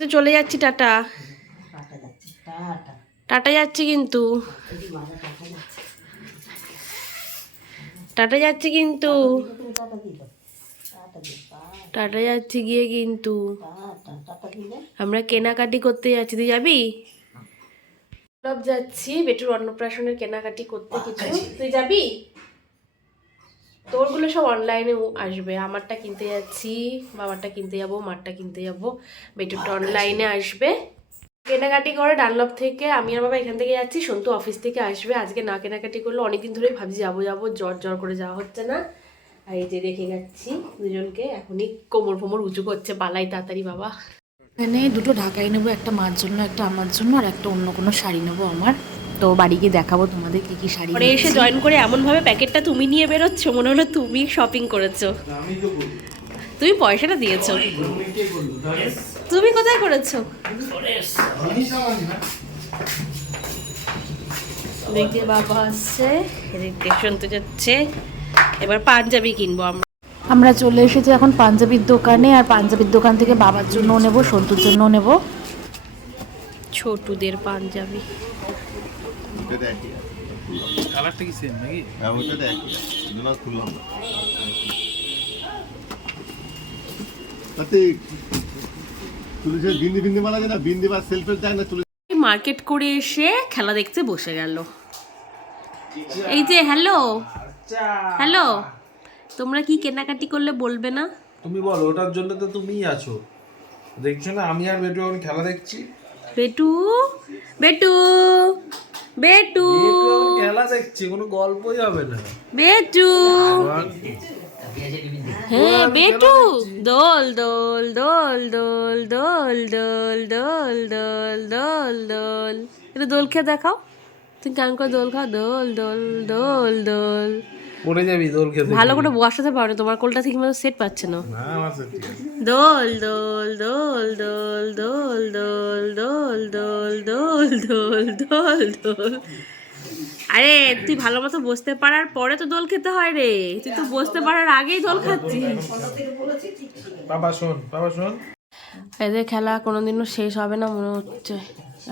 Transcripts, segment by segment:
তো চলে যাচ্ছি টাটা। টাটা যাচ্ছে টাটা টাটা যাচ্ছি কিন্তু। টাটা যাচ্ছি কিন্তু। টাটা যাচ্ছি গিয়ে কিন্তু। আমরা কেনাকাটি করতে যাচ্ছি। তুই যাবি? সব যাচ্ছি বেটুর অন্নপ্রাশনের কেনাকাটি করতে কিছু। তুই যাবি? তোরগুলো সব অনলাইনে আসবে। আমারটা কিনতে যাচ্ছি বাবারটা কিনতে যাব মারটা কিনতে যাব। বেটুরটা অনলাইনে আসবে। কেনাকাটি করে ডানলপ থেকে আমি আর বাবা এখান থেকে যাচ্ছি সন্তু অফিস থেকে আসবে। আজকে না কেনাকাটি করলে অনেকদিন ধরেই ভাবছি যাব যাব জ্বর জ্বর করে যাওয়া হচ্ছে না। আর এই যে রেখে যাচ্ছি দুজনকে এখনই কোমর ফোমর উঁচু করছে পালাই তাড়াতাড়ি বাবা। এখানে দুটো ঢাকাই নেব একটা মার জন্য একটা আমার জন্য আর একটা অন্য কোনো শাড়ি নেব আমার। তো বাড়ি গিয়ে দেখাবো তোমাদের কি কি শাড়ি পরে এসে জয়েন করে এমন ভাবে প্যাকেটটা তুমি নিয়ে বেরোচ্ছ মনে হলো তুমি শপিং করেছ। তুমি পয়সাটা দিয়েছ। তুমি কোথায় করেছ? দেখে বাবা আসছে এদিকে শুনতে যাচ্ছে। এবার পাঞ্জাবি কিনবো আমরা। আমরা চলে এসেছি এখন পাঞ্জাবির দোকানে আর পাঞ্জাবির দোকান থেকে বাবার জন্যও নেব সন্তুর জন্যও নেব। ছোটুদের পাঞ্জাবি। ওটা একই কালারটা কি সেম নাকি? হ্যাঁ ওটা একই দুটো খুললাম না। তাতে তুলিসের বিন্দি বিন্দি মারা যায় না? বিন্দি বা সেলফের যায় না তুলি মার্কেট করে এসে খেলা দেখতে বসে গেল। এই যে হ্যালো হ্যালো তোমরা কি কেনাকাটি করলে বলবে না? তুমি বলো ওটার জন্য তো তুমিই আছো। দেখছ না আমি আর বেটু এখন খেলা দেখছি। বেটু বেটু বেটু খেলা দেখছি কোনো গল্পই হবে না বেটু হ্যাঁ বেটু দোল দোল দোল দোল দোল দোল দোল দোল দোল দোল এটা দোল খেয়ে দেখাও তুমি কেমন করে দোল খাও দোল দোল দোল দোল পড়ে যাবি দোল খেতে ভালো করে বসাতে পারো না, তোমার কোলটা ঠিক মতো সেট পাচ্ছে না না আমার তো দোল দোল দোল দোল দোল দোল দোল দোল দোল দোল দোল দোল আরে তুই ভালো মতো বসতে পারার পরে তো দোল খেতে হয় রে তুই তো বসতে পারার আগেই দোল খাচ্ছিস বাবা শোন বাবা শোন এদের খেলা কোনোদিনও শেষ হবে না মনে হচ্ছে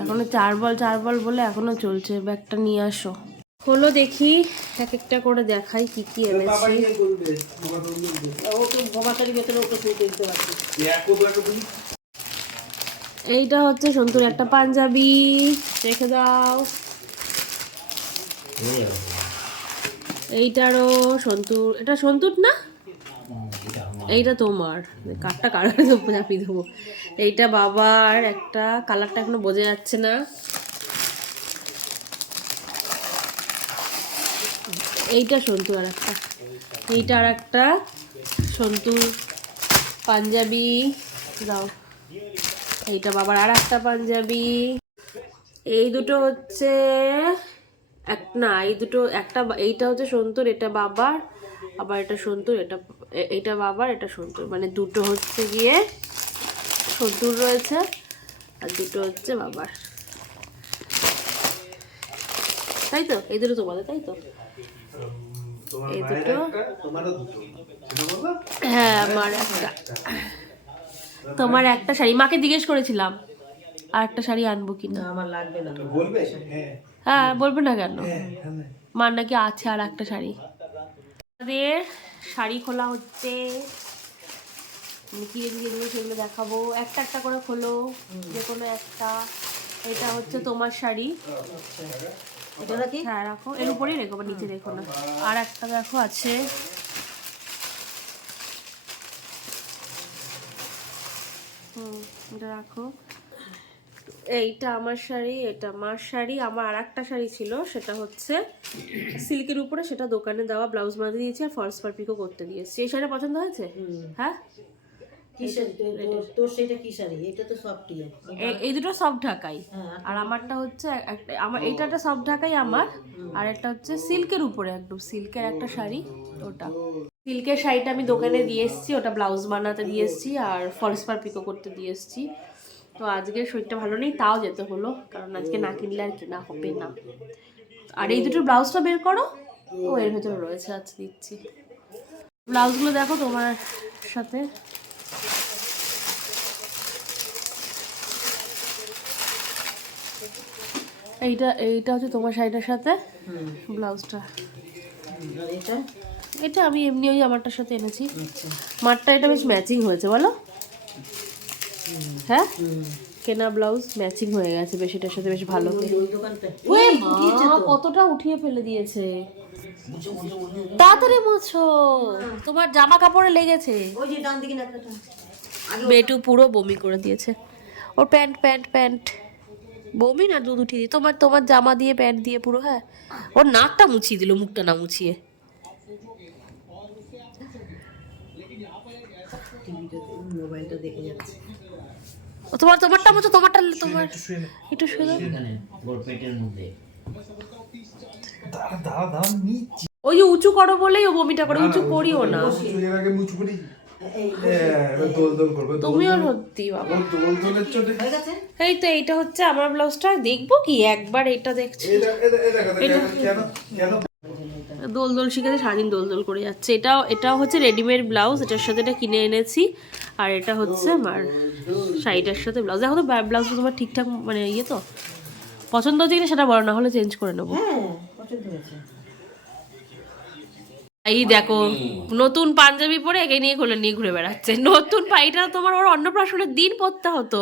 এখনও চার বল চার বল বলে এখনও চলছে ব্যাগটা নিয়ে আসো হলো দেখি এক একটা করে দেখাই কি কি এনেছি। এইটা হচ্ছে সন্তুর একটা পাঞ্জাবি রেখে দাও। এইটারও সন্তুর এটা সন্তুর না? এইটা তোমার। কাঠটা কালার চাপিয়ে দেবো। এইটা বাবার একটা কালারটা এখনও বোঝা যাচ্ছে না। এইটা সন্তু আর একটা। এইটা আর একটা সন্তু। পাঞ্জাবি। দাও এইটা বাবার আর একটা পাঞ্জাবি। এই দুটো হচ্ছে এক, না, এই দুটো একটা এইটা হচ্ছে সন্তুর, এটা বাবার। আবার এটা সন্তুর, এটা এটা বাবার, এটা সন্তুর। মানে দুটো হচ্ছে গিয়ে সন্তুর রয়েছে আর দুটো হচ্ছে বাবার। তাই তো? এই দুটো তোমাদের, তাই তো? এই দুটো? হ্যাঁ আমার একটা। তোমার একটা শাড়ি। মাকে জিজ্ঞেস করেছিলাম আর একটা শাড়ি আনব কিনা। আমার লাগবে না। বলবে? হ্যাঁ। বলবে না কেন? মার নাকি আছে আর একটা শাড়ি। আমাদের শাড়ি খোলা হচ্ছে। কি এদিকে এদিকে সেগুলো দেখাবো? একটা একটা করে খোলো। যে কোনো একটা। এটা হচ্ছে তোমার শাড়ি। এটা নাকি হ্যাঁ রাখো। এর উপরেই রেখো বা নিচে রেখো না। আর একটা দেখো আছে। হুম এটা রাখো। এইটা আমার শাড়ি এটা আমার শাড়ি। আমার আর একটা শাড়ি ছিল সেটা হচ্ছে সিল্কের উপরে সেটা দোকানে দেওয়া ব্লাউজ বানিয়ে দিয়েছি আর ফলস পার পিকো করতে দিয়েছি। এই শাড়ি পছন্দ হয়েছে? হ্যাঁ? তোর- তোর- তোর সেটা কি শাড়ি? এটা তো সব এই দুটো সব ঢাকাই। হ্যাঁ, আর আমারটা হচ্ছে আমার এইটা একটা সব ঢাকাই আমার। আর একটা হচ্ছে সিল্কের উপরে একদম। সিল্কের একটা শাড়ি ওটা। সিল্কের শাড়িটা আমি দোকানে দিয়ে এসেছি ওটা ব্লাউজ বানাতে দিয়ে এসেছি আর ফলস পার পিকো করতে দিয়ে এসেছি। তো আজকে শরীরটা ভালো নেই তাও যেতে হলো কারণ আজকে না কিনলে আর কেনা হবে না। আর এই দুটো ব্লাউজটা বের করো। ও এর ভেতরে রয়েছে আচ্ছা দিচ্ছি। ব্লাউজগুলো দেখো তোমার সাথে। এইটা এইটা হচ্ছে তোমার শাড়িটার সাথে ব্লাউজটা। এটা? এটা আমি এমনি ওই আমারটার সাথে এনেছি। আচ্ছা। মারটা এটা বেশ ম্যাচিং হয়েছে বলো? হ্যাঁ? কেনা ব্লাউজ ম্যাচিং হয়ে গেছে বেশ এটার সাথে বেশ ভালো। কতটা উঠিয়ে ফেলে দিয়েছে। তাড়াতাড়ি মোছো। তোমার জামা কাপড়ে লেগেছে। বেটু পুরো বমি করে দিয়েছে। ওর প্যান্ট প্যান্ট প্যান্ট। বমি না দুধ উঠিয়ে দিয়ে? তোমার তোমার জামা দিয়ে প্যান্ট দিয়ে পুরো হ্যাঁ? ওর নাকটা মুছিয়ে দিল মুখটা না মুছিয়ে। মোবাইলটা দেখে যাচ্ছে তোমার তোমারটা মুছো তোমারটা তোমার একটু শুয়ে ওই উঁচু করো বলেই ও বমিটা করে উঁচু করিও না। হ্যাঁ, তুমিও সত্যি বাবা। এই তো এইটা হচ্ছে আমার ব্লাউজটা দেখব কি একবার এটা দেখছি। দোল দোল শিখেছে সারাদিন দোল দোল করে যাচ্ছে। এটাও এটাও হচ্ছে রেডিমেড ব্লাউজ এটার সাথে এটা কিনে এনেছি। আর এটা হচ্ছে আমার শাড়িটার সাথে ব্লাউজ। এখন তো ব্লাউজ তোমার ঠিকঠাক মানে ইয়ে তো। পছন্দ হচ্ছে কিনা সেটা বড় না হলে চেঞ্জ করে নেব। হ্যাঁ পছন্দ হয়েছে। এই দেখো নতুন পাঞ্জাবি পরে একে নিয়ে কোলে নিয়ে ঘুরে বেড়াচ্ছে। নতুন পাইটা তোমার ওর অন্নপ্রাশনের দিন পরতে হতো।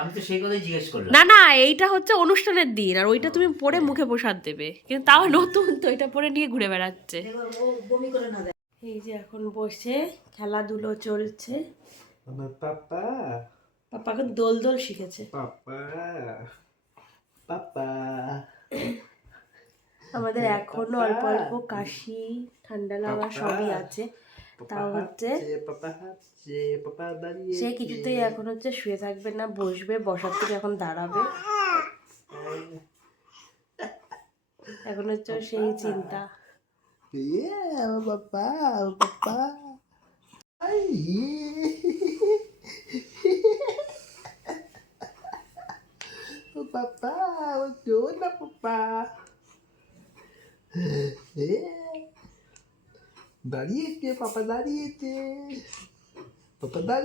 আমি তো সেই কথাই জিজ্ঞেস করলাম। না না এইটা হচ্ছে অনুষ্ঠানের দিন আর ওইটা তুমি পরে মুখে প্রসাদ দেবে। কিন্তু তাও নতুন তো এটা পরে নিয়ে ঘুরে বেড়াচ্ছে। এবার ও বমি করে না দেয় এই যে এখন বসে খেলাধুলো চলছে। আমার পাপা। পাপাকে দোল দোল শিখেছে। পাপা পাপা। আমাদের এখনও অল্প অল্প কাশি ঠান্ডা লাগা সবই আছে। তাও হচ্ছে সে কিছুতেই এখন হচ্ছে শুয়ে থাকবে না বসবে বসার থেকে এখন দাঁড়াবে। এখন হচ্ছে সেই চিন্তা। ইয়ে পাপা আই ও ও না পাপা। এ দাঁড়িয়েছে পাপা দাঁড়িয়েছে পাপা দাঁড়িয়ে